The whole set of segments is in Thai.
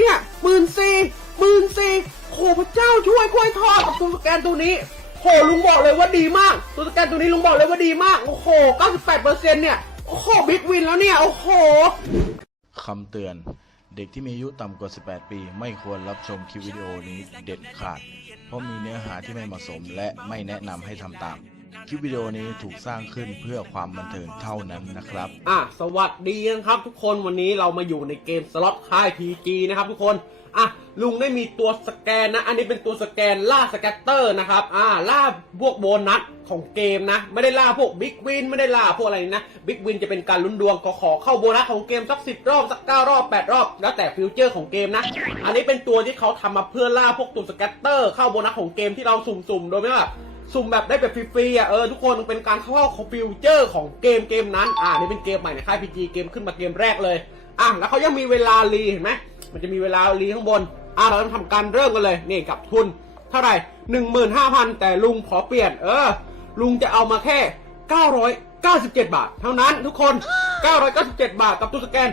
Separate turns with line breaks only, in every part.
เนี่ยหมื่นสี่หมื่นสี่โหพระเจ้าช่วยกล้วยทอดกับตัวสแกนตัวนี้โหลุงบอกเลยว่าดีมาก ตัวสแกนตัวนี้ลุงบอกเลยว่าดีมาก โอ้โห 98เปอร์เซ็นต์เนี่ย โอ้โหบิ๊กวินแล้วเนี่ย โอ้โห
คำเตือน เด็กที่มีอายุต่ำกว่า 18 ปี ไม่ควรรับชมคลิปวิดีโอนี้เด็ดขาด เพราะมีเนื้อหาที่ไม่เหมาะสมและไม่แนะนำให้ทำตาม คลิปวิดีโอนี้ถูกสร้างขึ้นเพื่อความบันเทิงเท่านั้นนะครับ
อะสวัสดีนะครับทุกคนวันนี้เรามาอยู่ในเกมสล็อตค่าย PG นะครับทุกคนอะลุงได้มีตัวสแกนนะ อันนี้เป็นตัวสแกนล่าสแกตเตอร์นะครับอ่าล่าพวกโบนัสของเกมนะ ไม่ได้ล่าพวกบิ๊กวินไม่ได้ล่าพวกอะไรนะบิ๊กวินจะเป็นการลุ้นดวงก็ขอเข้าโบนัสของเกมสักสิบรอบสักเก้ารอบแปดรอบ แล้วแต่ฟิวเจอร์ของเกมนะ อันนี้เป็นตัวที่เขาทำมาเพื่อล่าพวกตัวสแกตเตอร์เข้าโบนัสของเกมที่เราสุ่มๆโดยไม่ว่า สุ่มแบบได้แบบฟรีๆอะเออทุกคนเป็นการเข้าของฟิวเจอร์ของเกมเกมนั้น อ่านี่เป็นเกมใหม่ในค่ายพีจีเกมขึ้นมาเกมแรกเลย อะแล้วเขายังมีเวลารีเห็นไหมมันจะมีเวลารีข้างบน อะเราจะทำการเริ่มกันเลยนี่กับทุน เท่าไหร่หนึ่งหมื่นห้าพันแต่ลุงขอเปลี่ยน เออ ลุงจะเอามาแค่เก้าร้อยเก้าสิบเจ็ดบาท เท่านั้นทุกคนเก้าร้อยเก้าสิบเจ็ดบาทกับตัวสแกน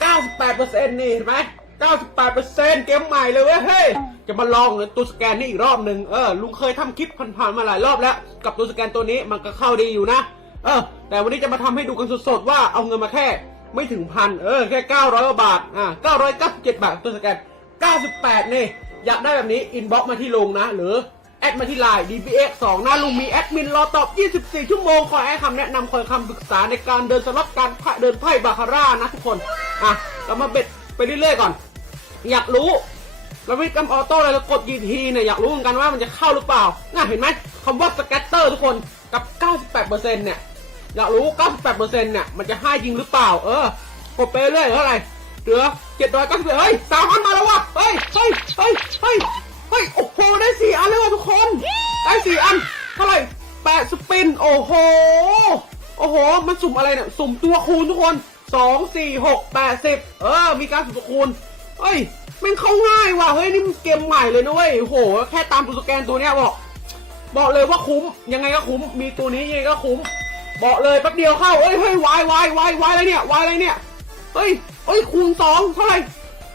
เก้าสิบแปดเปอร์เซ็นต์นี่เห็นไหม 98%เกมใหม่เลยเว้ยเฮ้ย จะมาลองตัวสแกนนี่อีกรอบหนึ่งเออลุงเคยทำคลิปผ่านๆมาหลายรอบแล้ว กับตัวสแกนตัวนี้มันก็เข้าดีอยู่นะ เออ แต่วันนี้จะมาทำให้ดูกันสดๆว่าเอาเงินมาแค่ไม่ถึงพันเออแค่ 900กว่าบาทอ่า997 บาทตัวสแกน 98 นี่ อยากได้แบบนี้อินบ็อกมาที่ลุงนะ หรือแอดมาที่ไลน์ DBX 2นะลุงมีแอดมินรอตอบ 24 ชั่วโมงคอยให้คำแนะนำคอยคำปรึกษาในการเดินสล็อตการเดินไพ่บาคาร่านะทุกคนอะเรามาเบ็ด ไปเรื่อยๆก่อน อยากรู้เราวิกำออโต้อะไรเรากดยีทีเนี่ยอยากรู้เหมือนกันว่ามันจะเข้าหรือเปล่า น่าเห็นไหมคำว่าสแกตเตอร์ทุกคนกับ 98%เนี่ย อยากรู้ 98%เนี่ยมันจะให้จริงหรือเปล่า เออกดไปเรื่อยๆเท่าไหร่เหลือ790เฮ้ยสามพันมาแล้ววะเฮ้ยเฮ้ยเฮ้ยเฮ้ยเฮ้ยโอ้โหได้สี่อันเลยว่ะทุกคนได้สี่อันเท่าไหร่แปดสปิน โอ้โห โอ้โห มันสุ่มอะไรเนี่ย สุ่มตัวคูณทุกคน สองสี่หกแปดสิบเออ มีการสุ่มตัวคูณเฮ้ยมันเข้าง่ายว่ะเฮ้ยนี่มันเกมใหม่เลยนะเว้ยโอ้โห แค่ตามตัวสแกนตัวเนี้ยบอก บอกเลยว่าคุ้มยังไงก็คุ้ม มีตัวนี้ยังไงก็คุ้ม บอกเลยแป๊บเดียวเข้าเฮ้ยเฮ้ยวายวายวายวายอะไรเนี่ยวายอะไรเนี่ยเฮ้ยเฮ้ยคูณสองเท่าไหร่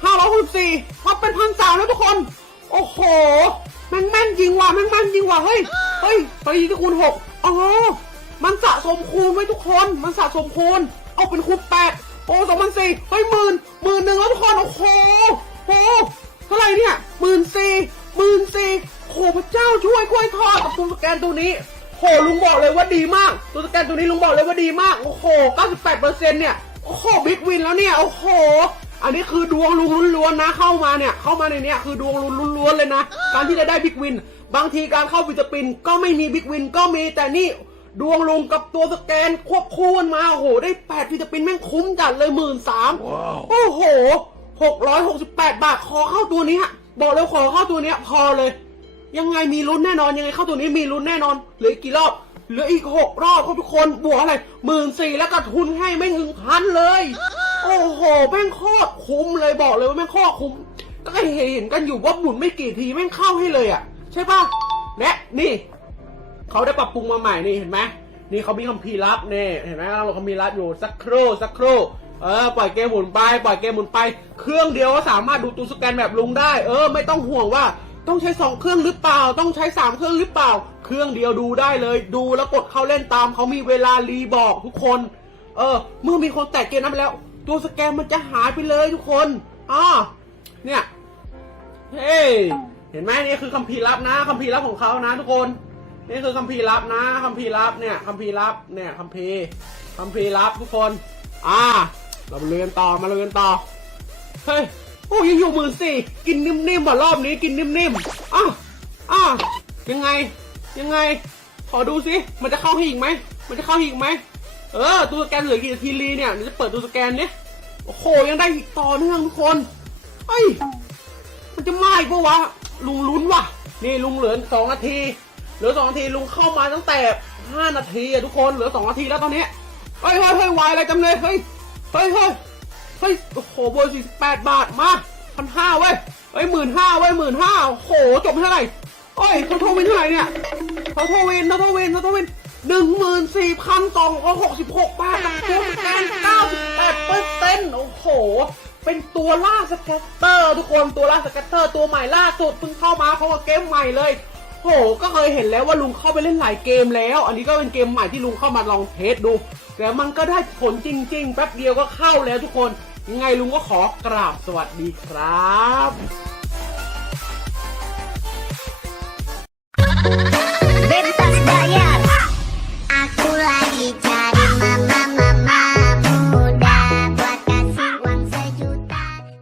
ห้าร้อยหกสี่มาเป็นพันสามแล้วทุกคน โอ้โหแม่งแม่นจริงว่ะแม่งแม่นจริงว่ะเฮ้ยเฮ้ยเฮ้ยที่คูณหกอ๋อมันสะสมคูณไว้ทุกคน มันสะสมคูณ เอาเป็นคูณแปดโอ้สองพันสี่เฮ้ยหมื่นหมื่นหนึ่งแล้วทุกคนโอ้โหโอ้เท่าไหร่เนี่ยหมื่นสี่หมื่นสี่โหพระเจ้าช่วยกล้วยทอดกับตัวสแกนตัวนี้โหลุงบอกเลยว่าดีมาก ตัวสแกนตัวนี้ลุงบอกเลยว่าดีมาก โอ้โห 98%เนี่ย โอ้โห บิ๊กวินแล้วเนี่ย โอ้โห อันนี้คือดวงลุงล้วนๆนะ เข้ามาเนี่ย เข้ามาในเนี้ยคือดวงลุงล้วนๆเลยนะ การที่จะได้บิ๊กวิน บางทีการเข้าฟิลิปปินส์ก็ไม่มีบิ๊กวินก็มีแต่นี่ ดวงลุงกับตัวสแกนควบคู่กันมาโอ้โหได้แปดฟิลิปปินส์แม่งคุ้มจัดเลยหมื่นสาม
ว้าว
โอ้โหหกร้อยหกสิบแปดบาทขอเข้าตัวเนี้ยบอกเลยขอเข้าตัวเนี้ย พอเลย ยังไงมีลุ้นแน่นอนยังไงเข้าตัวนี้มีลุ้นแน่นอนเหลืออีกกี่รอบเหลืออีกหกรอบครับทุกคนบวกอะไรหมื่นสี่แล้วก็ทุนให้ไม่ถึงพันเลย โอ้โหแม่งโคตรคุ้มเลยบอกเลยว่าแม่งโคตรคุ้มก็เห็นเห็นกันอยู่ว่าหมุนไม่กี่ทีแม่งเข้าให้เลยอะ ใช่ปะและนี่ เขาได้ปรับปรุงมาใหม่นี่เห็นไหมนี่เขามีคัมภีร์ลับเนี่ยเห็นไหมเราคัมภีร์ลับอยู่สักครู่สักครู่เออปล่อยเกมหมุนไปปล่อยเกมหมุนไป เครื่องเดียวก็สามารถดูตัวสแกนแบบลุงได้ เออ ไม่ต้องห่วงว่าต้องใช้สองเครื่องหรือเปล่า ต้องใช้สามเครื่องหรือเปล่า เครื่องเดียวดูได้เลย ดูแล้วกดเข้าเล่นตามเขามีเวลารีบอกทุกคน เออ เมื่อมีคนแตะเกมนั้นไปแล้ว ตัวสแกนมันจะหายไปเลยทุกคนอ่าเนี่ยเฮ้เห็นไหมนี่คือคัมภีร์ลับนะคัมภีร์ลับของเขานะทุกคน นี่คือคัมภีร์ลับนะคัมภีร์ลับเนี่ยคัมภีร์ลับเนี่ยคัมภีร์คัมภีร์ลับทุกคน อ่า เรามาเรียนต่อมาเรียนต่อ เฮ้ย โอ้ยังอยู่หมื่นสี่กินนิ่มๆว่รอบนี้กินนิ่มๆอะอะยังไง ยังไง ขอดูสิ มันจะเข้าหีกไหม มันจะเข้าหีกไหม เออ ตัวสแกนเหลือกี่ทีรีเนี่ยเดี๋ยวจะเปิดตัวสแกนเนี่ยโอ้โห ยังได้อีกต่อเนื่องทุกคน เฮ้ย มันจะมาอีกปะวะ ลุงลุ้นว่ะ นี่ลุงเหลือสองนาที เหลือสองนาทีลุงเข้ามาตั้งแต่ห้านาทีอะทุกคนเหลือสองนาทีแล้วตอนนี้เฮ้ยเฮ้ยเฮ้ยวายอะไรจำเลยเฮ้ยเฮ้ยเฮ้ยเฮ้ยโอ้โหเบอร์สี่สิบแปดบาทมาพันห้าเว้ยเฮ้ยหมื่นห้าเว้ยหมื่นห้าโอ้โหจบเท่าไหร่เฮ้ยเขาโทรวินเท่าไหร่เนี่ยเขาโทรวินเขาโทรวินเขาโทรวินหนึ่งหมื่นสี่พันสองร้อยหกสิบหกบาทกับตัวสแกนเก้าสิบแปดเปอร์เซ็นต์โอ้โห เป็นตัวล่าสแกตเตอร์ ทุกคนตัวล่าสแกตเตอร์ตัวใหม่ล่าสุดเพิ่งเข้ามาเพราะว่าเกมใหม่เลย โห ก็เคยเห็นแล้วว่าลุงเข้าไปเล่นหลายเกมแล้ว อันนี้ก็เป็นเกมใหม่ที่ลุงเข้ามาลองเทสดู แล้วมันก็ได้ผลจริงๆ แป๊บเดียวก็เข้าแล้วทุกคน ยังไงลุงก็ขอกราบสวัสดีครับ